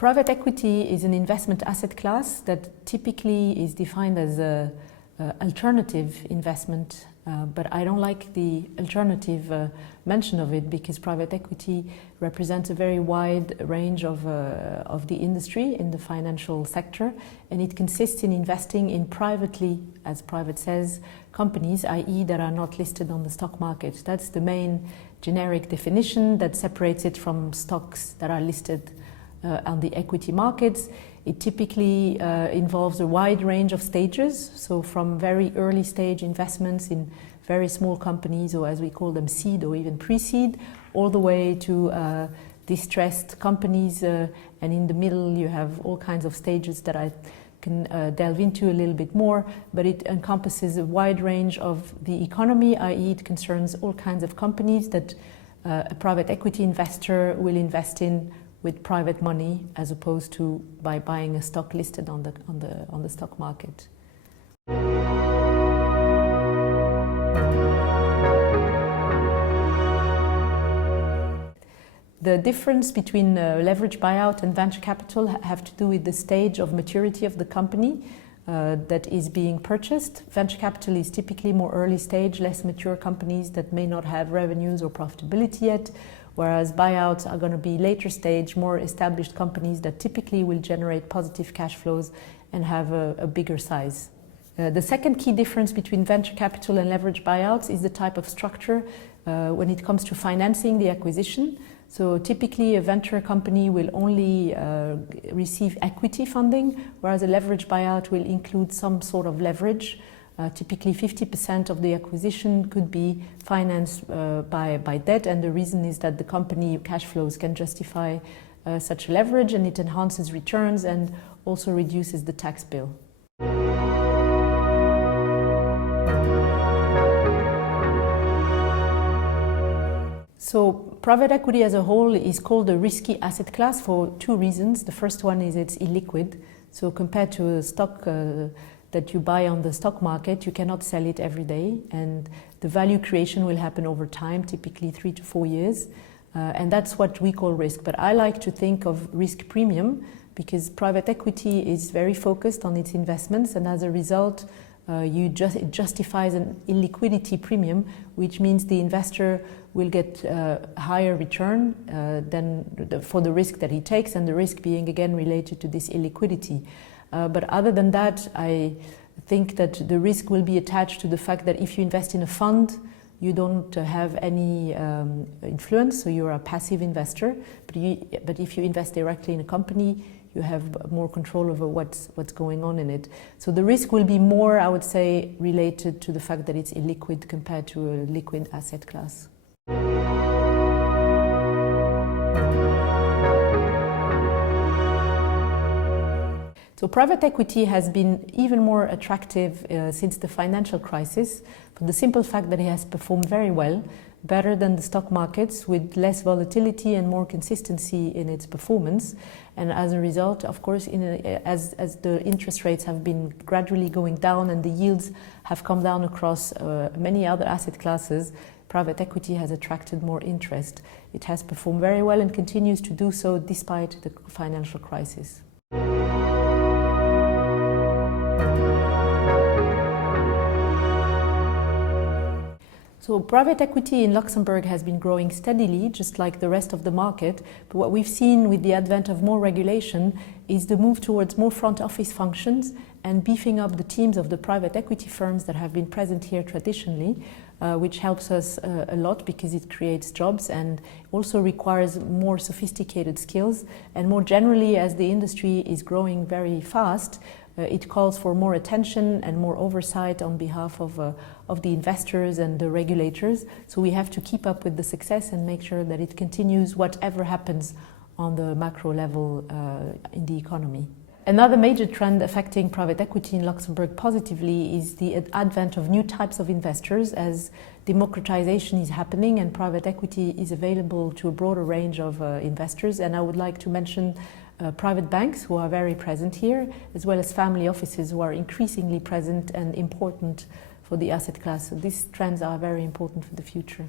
Private equity is an investment asset class that typically is defined as an alternative investment, but I don't like the alternative mention of it, because private equity represents a very wide range of the industry in the financial sector, and it consists in investing in privately, as private says, companies, i.e. that are not listed on the stock market. That's the main generic definition that separates it from stocks that are listed on the equity markets. It typically involves a wide range of stages, so from very early stage investments in very small companies, or as we call them, seed or even pre-seed, all the way to distressed companies, and in the middle you have all kinds of stages that I can delve into a little bit more, but it encompasses a wide range of the economy, i.e. it concerns all kinds of companies that a private equity investor will invest in with private money, as opposed to by buying a stock listed on the stock market. The difference between leverage buyout and venture capital have to do with the stage of maturity of the company that is being purchased. Venture capital is typically more early stage, less mature companies that may not have revenues or profitability yet, whereas buyouts are going to be later stage, more established companies that typically will generate positive cash flows and have a bigger size. The second key difference between venture capital and leverage buyouts is the type of structure when it comes to financing the acquisition. So typically a venture company will only receive equity funding, whereas a leverage buyout will include some sort of leverage. Typically 50% of the acquisition could be financed by debt, and the reason is that the company cash flows can justify such leverage, and it enhances returns and also reduces the tax bill. So private equity as a whole is called a risky asset class for two reasons. The first one is it's illiquid. So compared to a stock that you buy on the stock market, you cannot sell it every day, and the value creation will happen over time, typically 3 to 4 years, and that's what we call risk. But I like to think of risk premium, because private equity is very focused on its investments, and as a result it justifies an illiquidity premium, which means the investor will get a higher return for the risk that he takes, and the risk being again related to this illiquidity. But other than that, I think that the risk will be attached to the fact that if you invest in a fund, you don't have any influence, so you're a passive investor. But if you invest directly in a company, you have more control over what's going on in it. So the risk will be more, I would say, related to the fact that it's illiquid compared to a liquid asset class. So private equity has been even more attractive since the financial crisis, for the simple fact that it has performed very well, better than the stock markets, with less volatility and more consistency in its performance. And as a result, of course, as the interest rates have been gradually going down and the yields have come down across many other asset classes, private equity has attracted more interest. It has performed very well and continues to do so despite the financial crisis. So private equity in Luxembourg has been growing steadily, just like the rest of the market. But what we've seen with the advent of more regulation is the move towards more front office functions and beefing up the teams of the private equity firms that have been present here traditionally, which helps us a lot because it creates jobs and also requires more sophisticated skills. And more generally, as the industry is growing very fast, it calls for more attention and more oversight on behalf of the investors and the regulators. So we have to keep up with the success and make sure that it continues whatever happens on the macro level in the economy. Another major trend affecting private equity in Luxembourg positively is the advent of new types of investors, as democratization is happening and private equity is available to a broader range of investors. And I would like to mention private banks, who are very present here, as well as family offices, who are increasingly present and important for the asset class. So these trends are very important for the future.